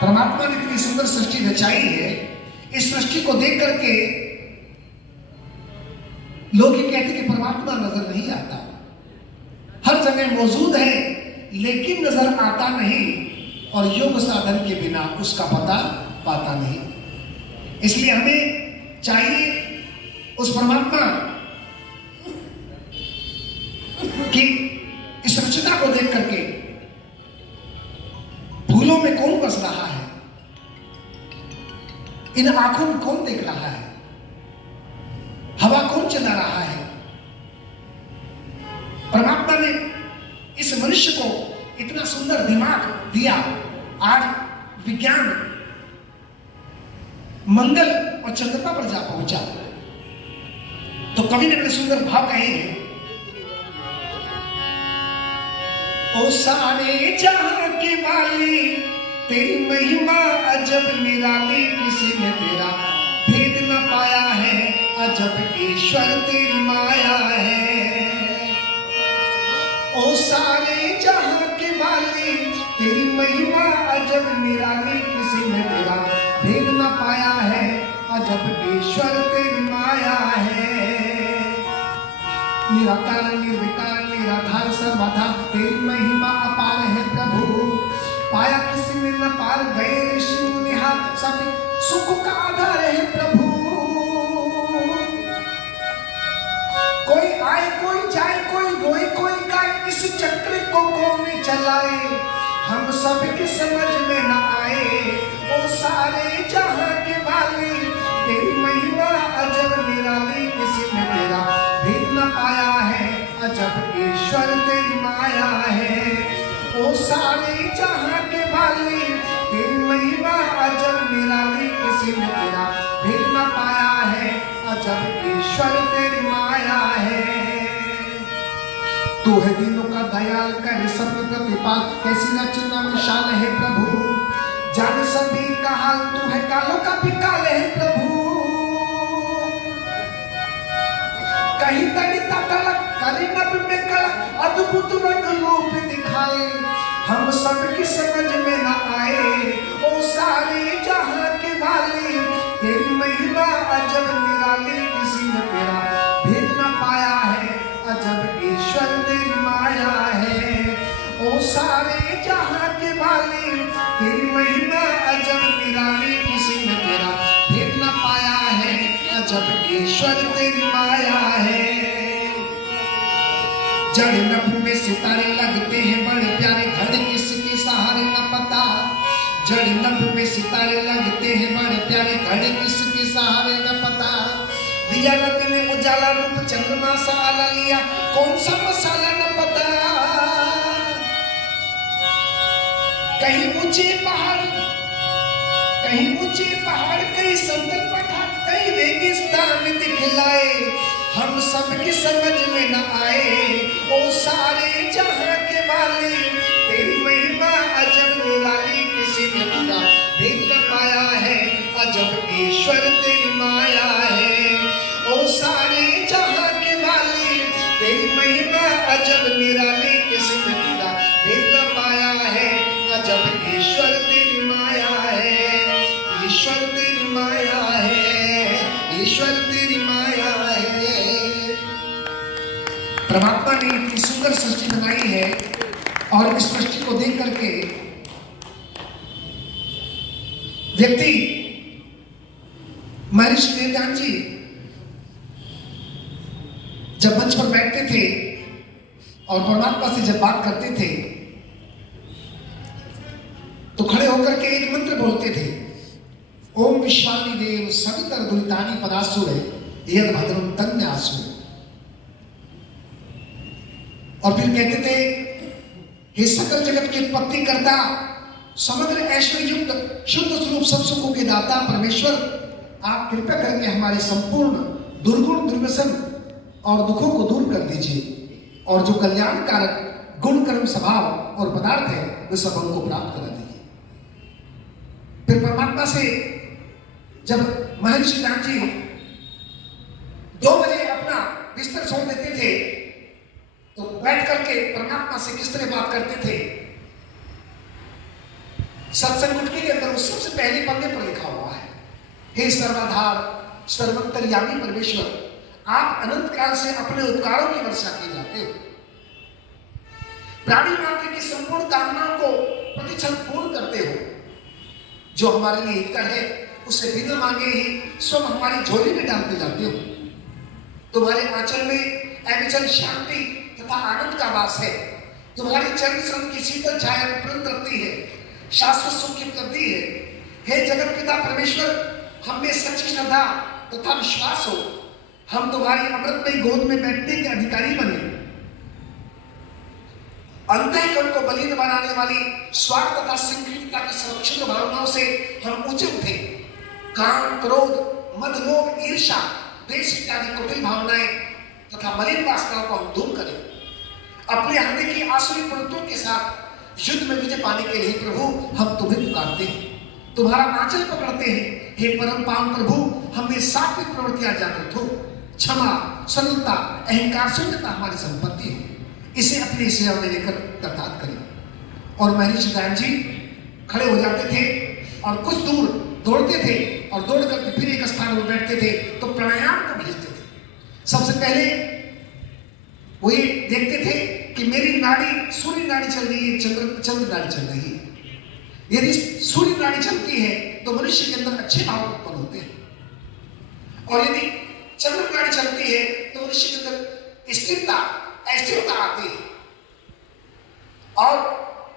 परमात्मा ने इतनी सुंदर सृष्टि रचाई है, इस सृष्टि को देख करके लोग ये कहते कि परमात्मा नजर नहीं आता, हर जगह मौजूद है लेकिन नजर आता नहीं, और योग साधन के बिना उसका पता पाता नहीं। इसलिए हमें चाहिए उस परमात्मा की इस रचना को देख करके फूलों में कौन बस रहा है, इन आंखों में कौन देख रहा है, हवा कौन चला रहा है। परमात्मा ने इस मनुष्य को इतना सुंदर दिमाग दिया। आज विज्ञान मंगल और चंद्रमा पर जा पहुंचा, तो कवि ने बड़े सुंदर भाव कहे हैं, ओ सारे जहां के वाली तेरी महिमा अजब निराली, किसी ने तेरा भेद न पाया है, अजब ईश्वर तेरी माया है। ओ सारे जहां के वाली तेरी महिमा अजब निराली, किसी ने तेरा भेद न पाया है, अजब ईश्वर तेरी माया है। निराकार निर्विकार निराधार सर्वधा, तेरी महिमा अपार है प्रभु, पाया किसी ने न पार, गए ऋषि मुनि सब सुख का आधार है प्रभु। कोई आए कोई जाए, कोई रोए कोई गाए, इस चक्र को कौन चलाए, हम सब की समझ में न आए। ओ सारे जहां के वाली तेरी महिमा अजब निराली, किसी ने तेरा भेद न पाया है, अजब ईश्वर तेरी माया है। ओ सारे जहां के वाली तेरी महिमा अजब निराली, किसी ने तेरा भेद न पाया है, अजब ईश्वर तेरी माया है। तू है दीनों का दयाल, करे सब प्रतिपाल, कैसी रचना में शान है प्रभु, जाने सभी का हाल, तू है कालों का भी काल है प्रभु। कहीं तड़िता तलक करे नभ में कलक, अद्भुत रंग रूप दिखाए, हम सब की समझ में न आए। ओ सारे जहां के वाली तेरी महिमा अजब निराली, किसी ने तेरा भेद न पाया है, अजब ईश्वर तेरी माया है। ओ सारे जहां के वाली तेरी महिमा अजब निराली, किसी ने तेरा भेद न पाया है, अजब ईश्वर तेरी माया है। जड़ नभ में सितारे लगते हैं बड़े प्यारे, धड़ किसके सहारे न पता, जड़ नभ में सितारे लगते हैं बड़े प्यारे, धड़ किसके सहारे न पता। दिया रंग ने उजाला रूप चंद्रमा सा आला लिया, कौन सा मसाला न पता। कहीं ऊंचे पहाड़, कहीं ऊंचे पहाड़, कहीं संदल पठार, कहीं रेगिस्तान दिखलाए, हम सब की समझ में न आए। ओ सारे जहां के वाली तेरी महिमा अजब निराली, किसी ने तेरा भेद न पाया है, अजब ईश्वर तेरी माया है। ओ सारे जहां के वाली तेरी महिमा अजब निराली, किसी ने तेरा भेद न पाया है, अजब ईश्वर तेरी माया है। ईश्वर तेरी माया है, ईश्वर तेरी माया है। परमात्मा ने इतनी सुंदर सृष्टि बनाई है, और इस सृष्टि को देख करके व्यक्ति महर्षि देवदान जी जब मंच पर बैठते थे और परमात्मा से जब बात करते थे, तो खड़े होकर के एक मंत्र बोलते थे, ओम विश्वानि देव सवितर दुरितानि पदासुरे यद भद्रम तन्य आसुरे। और फिर कहते थे, हे सकल जगत की उत्पत्ति करता, समग्र ऐश्वर्य युक्त शुद्ध स्वरूप सब सुखों के दाता परमेश्वर, आप कृपा करके हमारे संपूर्ण दुर्गुण दुर्व्यसन और दुखों को दूर कर दीजिए, और जो कल्याणकारक गुण कर्म स्वभाव और पदार्थ है वे सब हमको प्राप्त करा दीजिए। फिर परमात्मा से जब महर्षि दान जी 2 बजे अपना बिस्तर छोड़ देते थे, तो बैठ करके परमात्मा से किस तरह बात करते थे। सत्संग गुटकी के अंदर उस सबसे पहले पन्ने पर लिखा हुआ है, हे सर्वाधार सर्वंतर्यामी परमेश्वर, आप अनंत काल से अपने उपकारों की वर्षा की जाते हो, प्राणी मात्र की संपूर्ण कामनाओं को प्रतिक्षण पूर्ण करते हो, जो हमारे लिए हितकर है उसे बिना मांगे ही स्वयं हमारी झोली में डालते जाते हो। तुम्हारे आंचल में अविचल शांति तथा आनंद का वास है, तुम्हारी चरण श्रम की शीतल छाया प्रत रखती है, शाश्वत सुख की उपलब्धि है। हे जगत पिता परमेश्वर, हम में सच्ची श्रद्धा तथा विश्वास हो, हम तुम्हारी अमृतमयी गोद में बैठने के अधिकारी बने। अंतःकरण को बलीन बनाने वाली स्वार्थ तथा संकीर्णता की संरक्षण भावनाओं से हम ऊंचे उठे। काम, क्रोध, मद, लोभ, ईर्ष्या, द्वेष इत्यादि कुटिल भावनाएं तथा मलिन वासनाओं को हम दूर करें। अपने हृदय की आसुरी प्रवृत्तियों के साथ युद्ध में विजय पाने के लिए प्रभु हम तुम्हें पुकारते हैं, तुम्हारा आंचल पकड़ते हैं। हे परम पावन प्रभु, हमें सात्विक प्रवृत्तियां जागृत हो। क्षमा, सरलता, अहंकार, शून्यता हमारी संपत्ति है, इसे अपनी सेवा में लेकर दत्तात करें। और महर्षि दयानंद जी खड़े हो जाते थे और कुछ दूर दौड़ते थे और दौड़ करके फिर एक स्थान में बैठते थे तो प्राणायाम को भेजते थे। सबसे पहले वो ये देखते थे कि मेरी नाड़ी सूर्य नाड़ी चल रही है, चंद्र नाड़ी चल रही है। यदि सूर्य नाड़ी चलती है तो मनुष्य के अंदर अच्छे भाव उत्पन्न होते हैं, और यदि चंद्र नाड़ी चलती है तो मनुष्य के अंदर स्थिरता अस्थिरता आती है। और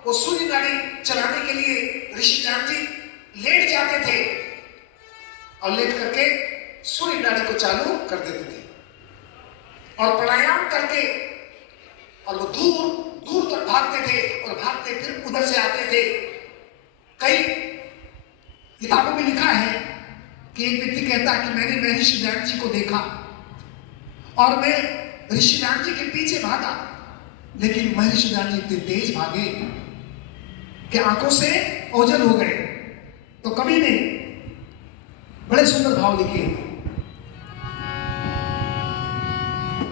वो सूर्य नाड़ी चलाने के लिए ऋषि दयानंद जी लेट जाते थे और लेट करके सूर्य नाड़ी को चालू कर देते थे और प्राणायाम करके, और वो दूर दूर तक भागते थे और भागते फिर उधर से आते थे। कई किताबों में लिखा है कि एक व्यक्ति कहता है कि मैंने महर्षि दयानंद जी को देखा और मैं ऋषि दयानंद जी के पीछे भागा, लेकिन महर्षि दयानंद जी इतने तेज भागे कि आंखों से ओझल हो गए। तो कवि ने बड़े सुंदर भाव लिखे,